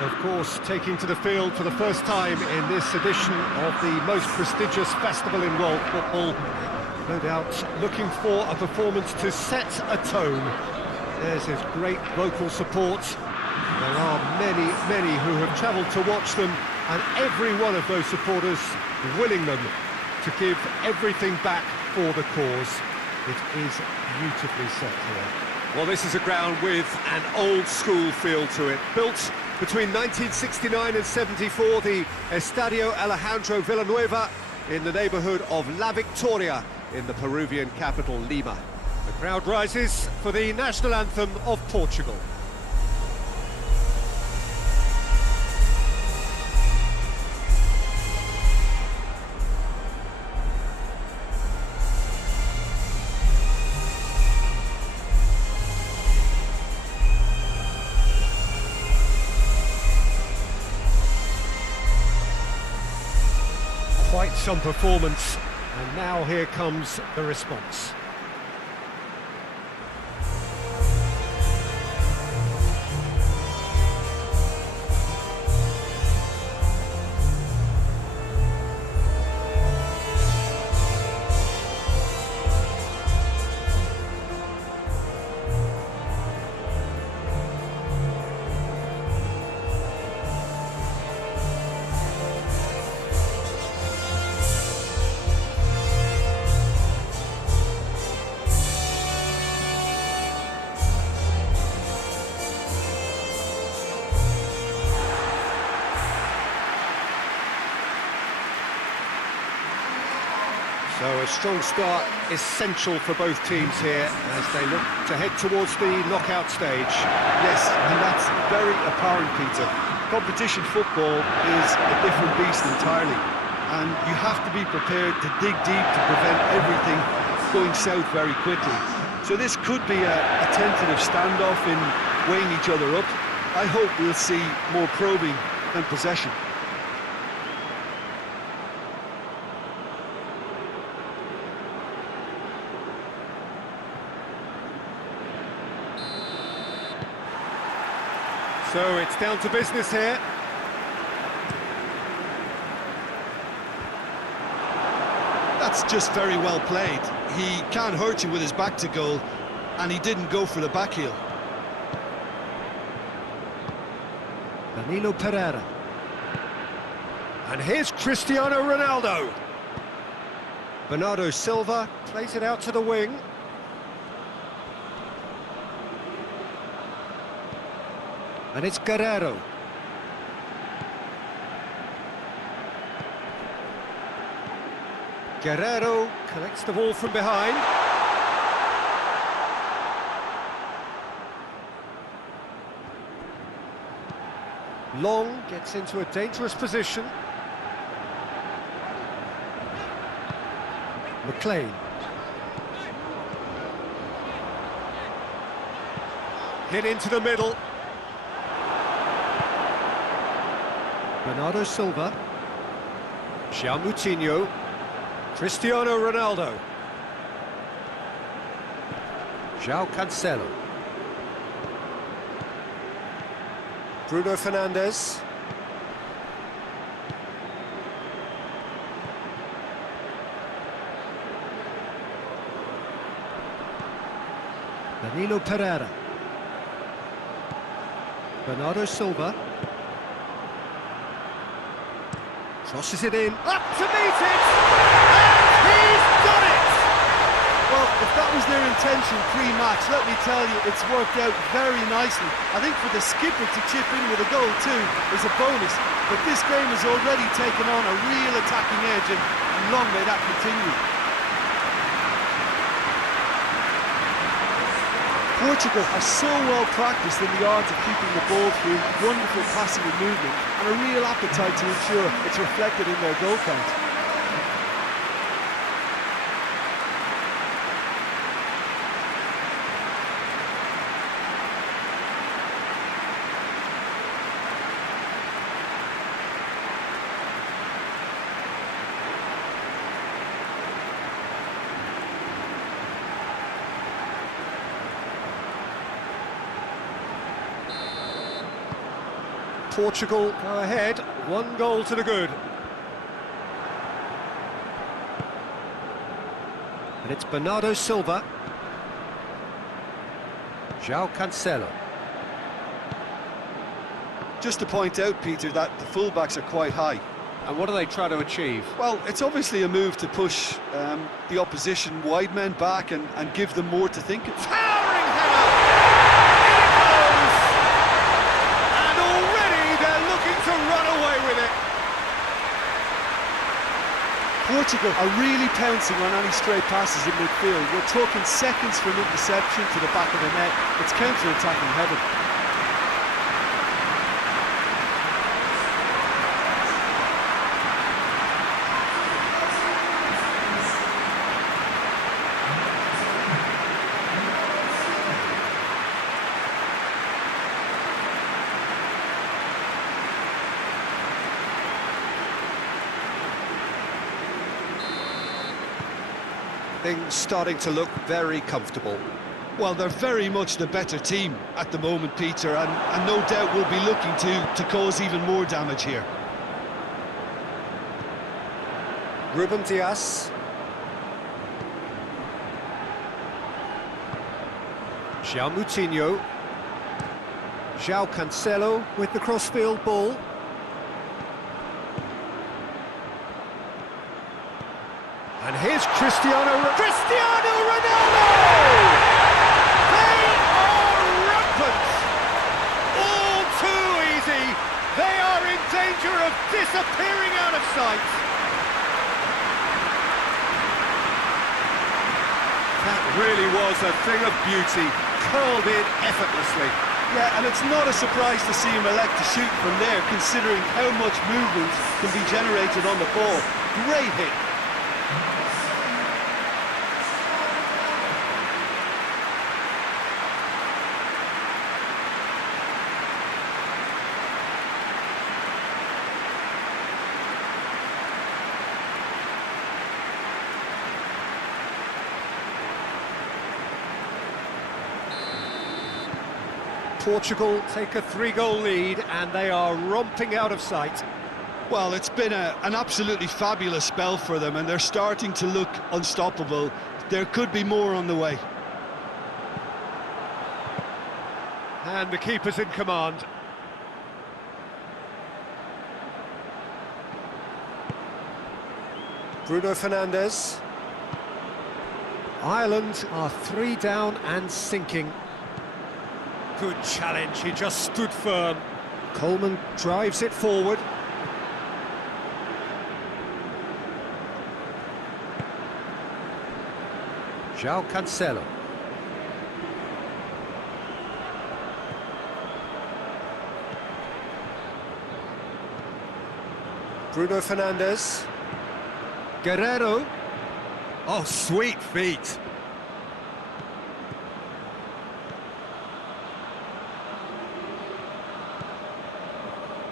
Of course, taking to the field for the first time in this edition of the most prestigious festival in world football. No doubt looking for a performance to set a tone. There's his great vocal support. There are many who have travelled to watch them, and every one of those supporters willing them to give everything back for the cause. It is beautifully set here. Well, this is a ground with an old-school feel to it. Built between 1969 and 74, the Estadio Alejandro Villanueva in the neighbourhood of La Victoria in the Peruvian capital, Lima. The crowd rises for the national anthem of Portugal. Quite some performance, and now here comes the response. So a strong start essential for both teams here as they look to head towards the knockout stage. Yes, and that's very apparent, Peter. Competition football is a different beast entirely, and you have to be prepared to dig deep to prevent everything going south very quickly. So this could be a tentative standoff in weighing each other up. I hope we'll see more probing than possession. So it's down to business here. That's just very well played. He can't hurt you with his back to goal, and he didn't go for the back heel. Danilo Pereira. And here's Cristiano Ronaldo. Bernardo Silva plays it out to the wing. And it's Guerrero. Guerrero collects the ball from behind. Long gets into a dangerous position. McLean. Hit into the middle. Bernardo Silva, João Moutinho, Cristiano Ronaldo, João Cancelo, Bruno Fernandes, Danilo Pereira, Bernardo Silva, crosses it in, up to meet it, and he's done it! Well, if that was their intention pre-match, let me tell you, it's worked out very nicely. I think for the skipper to chip in with a goal too is a bonus, but this game has already taken on a real attacking edge, and long may that continue. Portugal are so well practiced in the art of keeping the ball through, wonderful passing and movement, and a real appetite to ensure it's reflected in their goal count. Portugal go ahead, 1 goal to the good. And it's Bernardo Silva. João Cancelo. Just to point out, Peter, that the fullbacks are quite high. And what do they try to achieve? Well, it's obviously a move to push the opposition wide men back and give them more to think of. Towering header! In it goes! And already they're looking to run away with it. Portugal are really pouncing on any stray passes in midfield. We're talking seconds from interception to the back of the net. It's counter-attacking heaven. Things starting to look very comfortable. Well, they're very much the better team at the moment, Peter, and no doubt will be looking to cause even more damage here. Ruben Dias. João Moutinho. João Cancelo with the crossfield ball. And here's Cristiano Ronaldo! They are rampant! All too easy! They are in danger of disappearing out of sight! That really was a thing of beauty, curled in effortlessly. Yeah, and it's not a surprise to see him elect to shoot from there, considering how much movement can be generated on the ball. Great hit. Portugal take a 3-goal lead and they are romping out of sight. Well, it's been an absolutely fabulous spell for them and they're starting to look unstoppable. There could be more on the way. And the keeper's in command. Bruno Fernandes. Ireland are 3 down and sinking. Good challenge, he just stood firm. Coleman drives it forward. João Cancelo. Bruno Fernandes. Guerrero. Oh, sweet feet.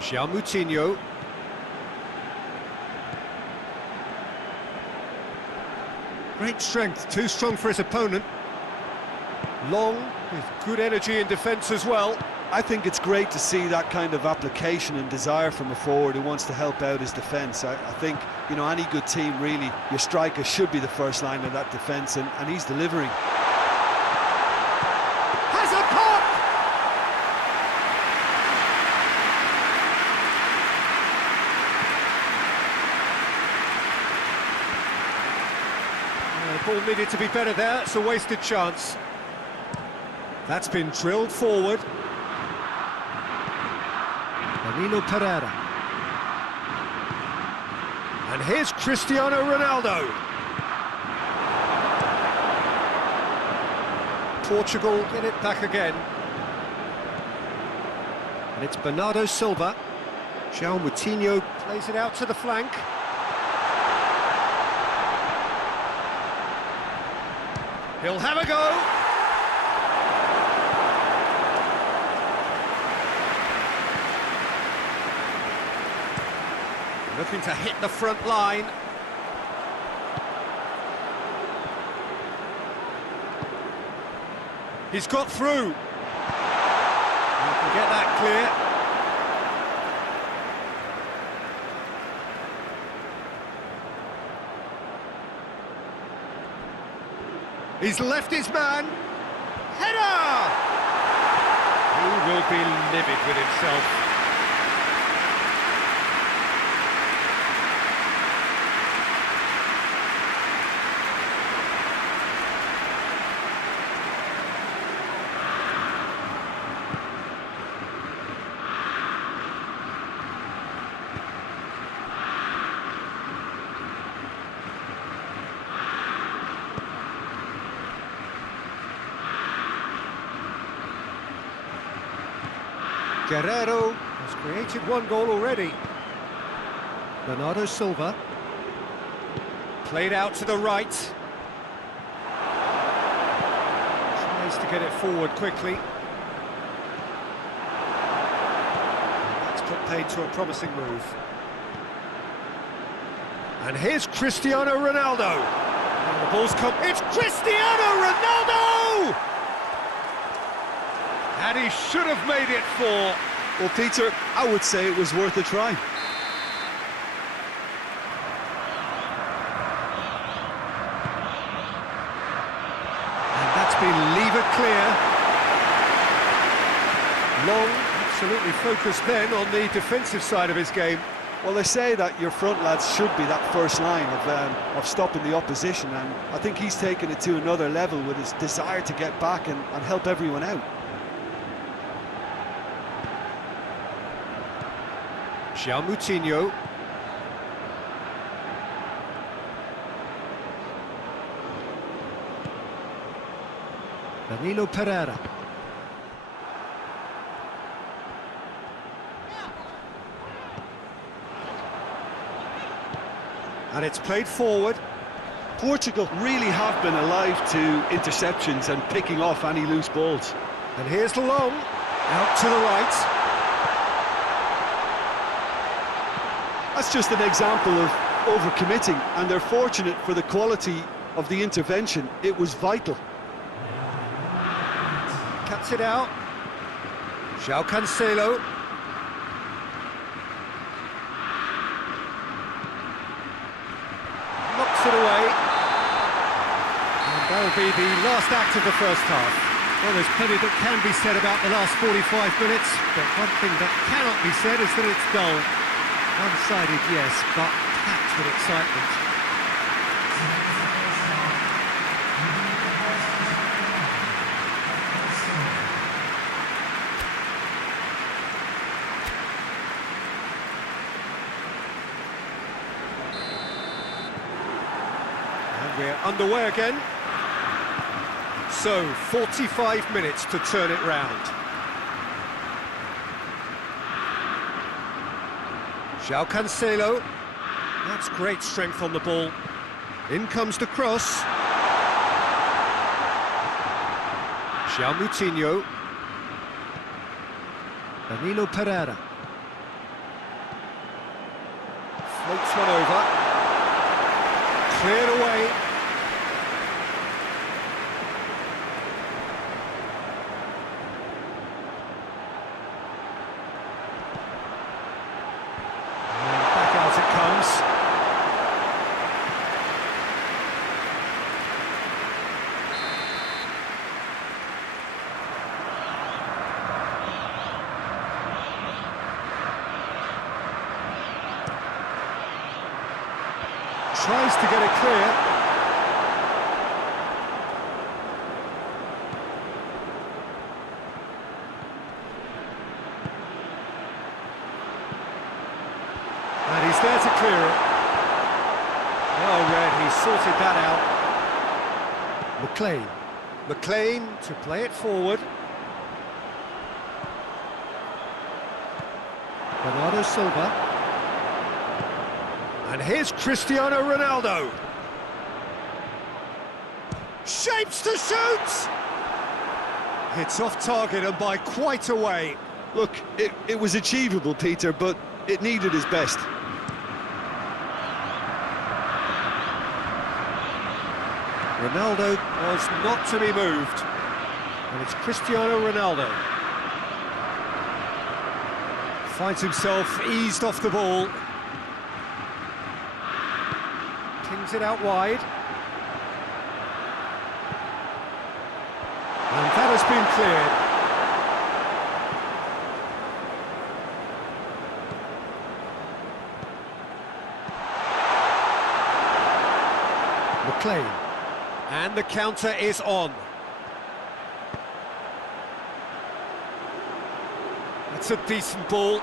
João Moutinho. Great strength, too strong for his opponent. Long, with good energy in defence as well. I think it's great to see that kind of application and desire from a forward who wants to help out his defence. I think, you know, any good team, really, your striker should be the first line of that defence, and he's delivering. Has a pop! The ball needed to be better there, it's a wasted chance. That's been drilled forward. Danilo Pereira. And here's Cristiano Ronaldo. Portugal get it back again. And it's Bernardo Silva. João Moutinho plays it out to the flank. He'll have a go. Looking to hit the front line. He's got through. You can get that He's left his man. Header! He will be livid with himself. Guerrero has created one goal already. Bernardo Silva. Played out to the right. Tries to get it forward quickly. That's put paid to a promising move. And here's Cristiano Ronaldo. And the ball's come. It's Cristiano Ronaldo! And he should have made it 4. Well, Peter, I would say it was worth a try. And that's been levered clear. Long, absolutely focused then on the defensive side of his game. Well, they say that your front lads should be that first line of stopping the opposition, and I think he's taken it to another level with his desire to get back and help everyone out. Moutinho. Danilo Pereira. And it's played forward. Portugal really have been alive to interceptions and picking off any loose balls. And here's Long, out to the right. That's just an example of overcommitting, and they're fortunate for the quality of the intervention. It was vital. Cuts it out. João Cancelo. Knocks it away. And that'll be the last act of the first half. Well, there's plenty that can be said about the last 45 minutes, but one thing that cannot be said is that it's dull. One-sided, yes, but packed with excitement. And we're underway again. So, 45 minutes to turn it round. João Cancelo. That's great strength on the ball. In comes the cross. João Moutinho. Danilo Pereira. Floats one over. Cleared away. Tries to get it clear. And he's there to clear it. Well read, he sorted that out. McLean to play it forward. Bernardo Silva. And here's Cristiano Ronaldo. Shapes to shoot! Hits off target and by quite a way. Look, it was achievable, Peter, but it needed his best. Ronaldo was not to be moved. And it's Cristiano Ronaldo. Finds himself eased off the ball. Kings it out wide. That's been cleared. McLean. And the counter is on. That's a decent ball.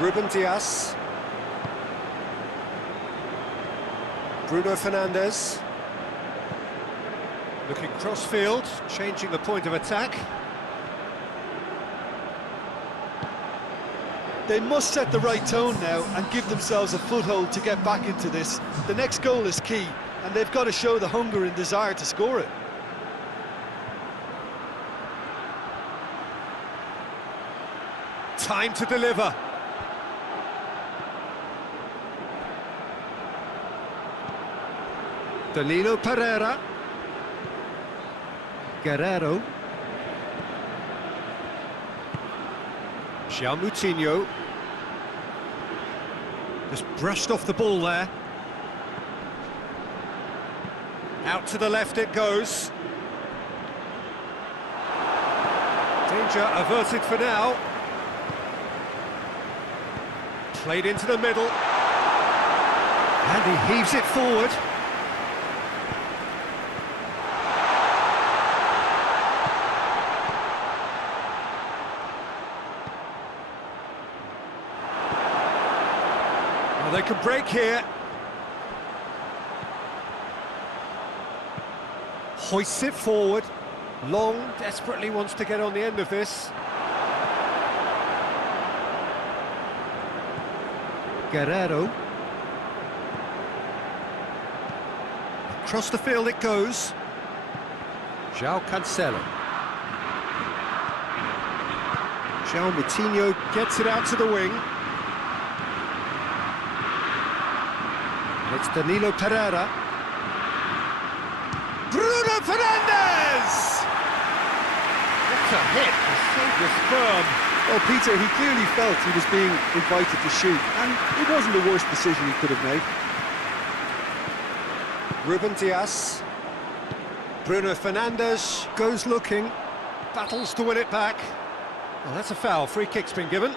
Ruben Dias. Bruno Fernandes. Looking cross-field, changing the point of attack. They must set the right tone now and give themselves a foothold to get back into this. The next goal is key, and they've got to show the hunger and desire to score it. Time to deliver. Danilo Pereira. Guerrero. João Moutinho. Just brushed off the ball there. Out to the left it goes. Danger averted for now. Played into the middle. And he heaves it forward. Well, they can break here. Hoists it forward. Long desperately wants to get on the end of this. Guerrero. Across the field it goes. João Cancelo. João Moutinho gets it out to the wing. It's Danilo Pereira. Bruno Fernandes! What a hit, the save was firm. Well, Peter, he clearly felt he was being invited to shoot, and it wasn't the worst decision he could have made. Ruben Dias. Bruno Fernandes goes looking, battles to win it back. Well, that's a foul, free kick's been given.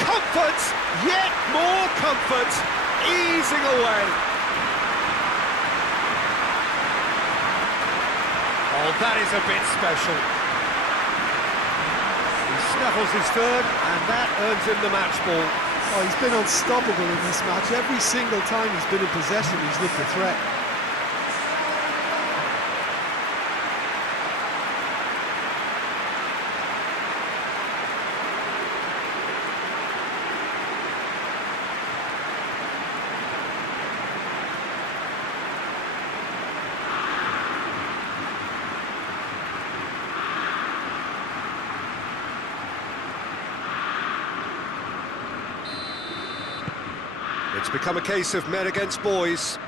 Comfort, yet more comfort, easing away. Oh, that is a bit special. He snaffles his third, and that earns him the match ball. Oh, he's been unstoppable in this match. Every single time he's been in possession, he's looked a threat. It's become a case of men against boys.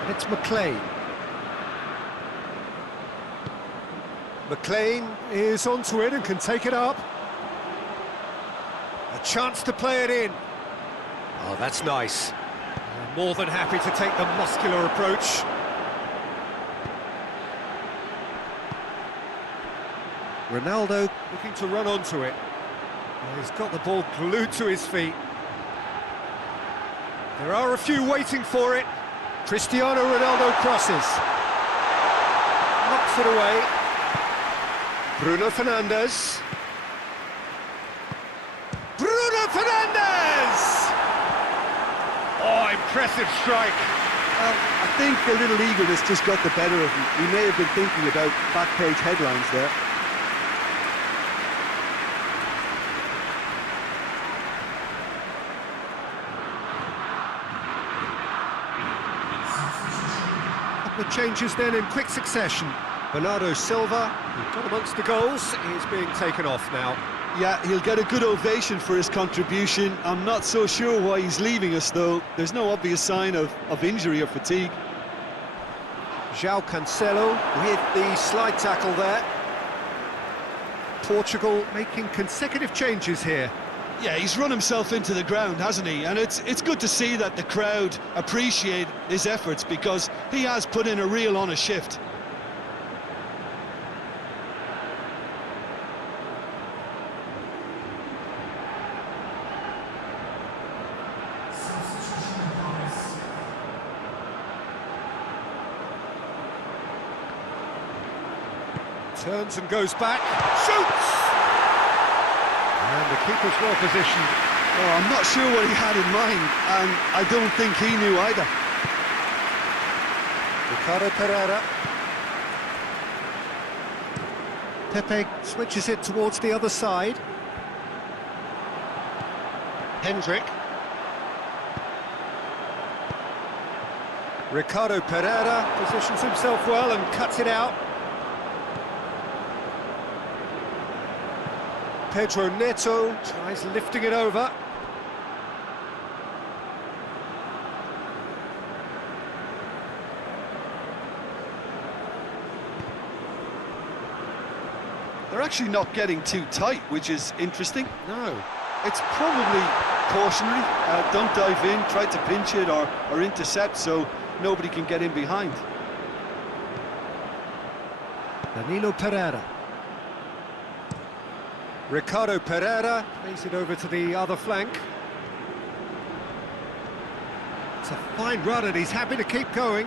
And it's McLean. McLean is onto it and can take it up. A chance to play it in. Oh, that's nice. More than happy to take the muscular approach. Ronaldo looking to run onto it. Well, he's got the ball glued to his feet. There are a few waiting for it. Cristiano Ronaldo crosses. Knocks it away. Bruno Fernandes. Bruno Fernandes! Oh, impressive strike. I think a little eagerness just got the better of him. He may have been thinking about back page headlines there. couple of changes then in quick succession. Bernardo Silva, who got amongst the goals, is being taken off now. Yeah, he'll get a good ovation for his contribution. I'm not so sure why he's leaving us, though. There's no obvious sign of injury or fatigue. João Cancelo with the slide tackle there. Portugal making consecutive changes here. Yeah, he's run himself into the ground, hasn't he? And it's good to see that the crowd appreciate his efforts, because he has put in a real honest shift. Turns and goes back, shoots! And the keeper's well positioned. Oh, I'm not sure what he had in mind, and I don't think he knew either. Ricardo Pereira. Pepe switches it towards the other side. Hendrick. Ricardo Pereira positions himself well and cuts it out. Pedro Neto tries lifting it over. They're actually not getting too tight, which is interesting. No. It's probably cautionary. Don't dive in, try to pinch it or intercept so nobody can get in behind. Danilo Pereira. Ricardo Pereira plays it over to the other flank. It's a fine run and he's happy to keep going.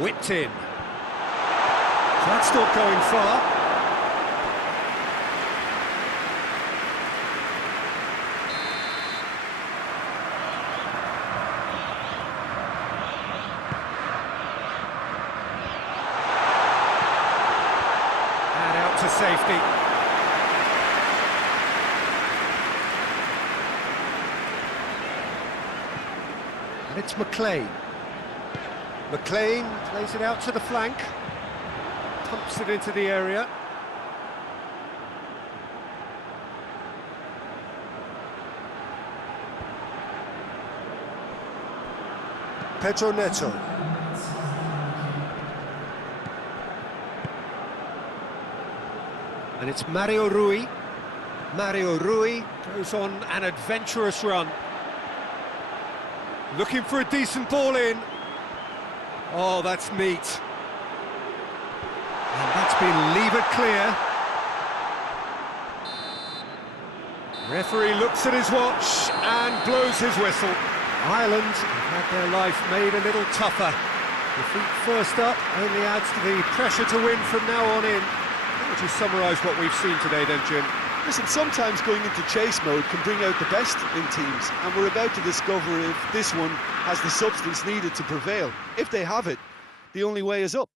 Whipped in. That's not going far. And out to safety. And it's McLean. McLean plays it out to the flank. Pumps it into the area. Pedro Neto. And it's Mario Rui. Mario Rui goes on an adventurous run. Looking for a decent ball in. Oh, that's neat. And that's been levered clear. Referee looks at his watch and blows his whistle. Ireland have had their life made a little tougher. Defeat first up only adds to the pressure to win from now on in. How would you summarise what we've seen today then, Jim? Listen, sometimes going into chase mode can bring out the best in teams, and we're about to discover if this one has the substance needed to prevail. If they have it, the only way is up.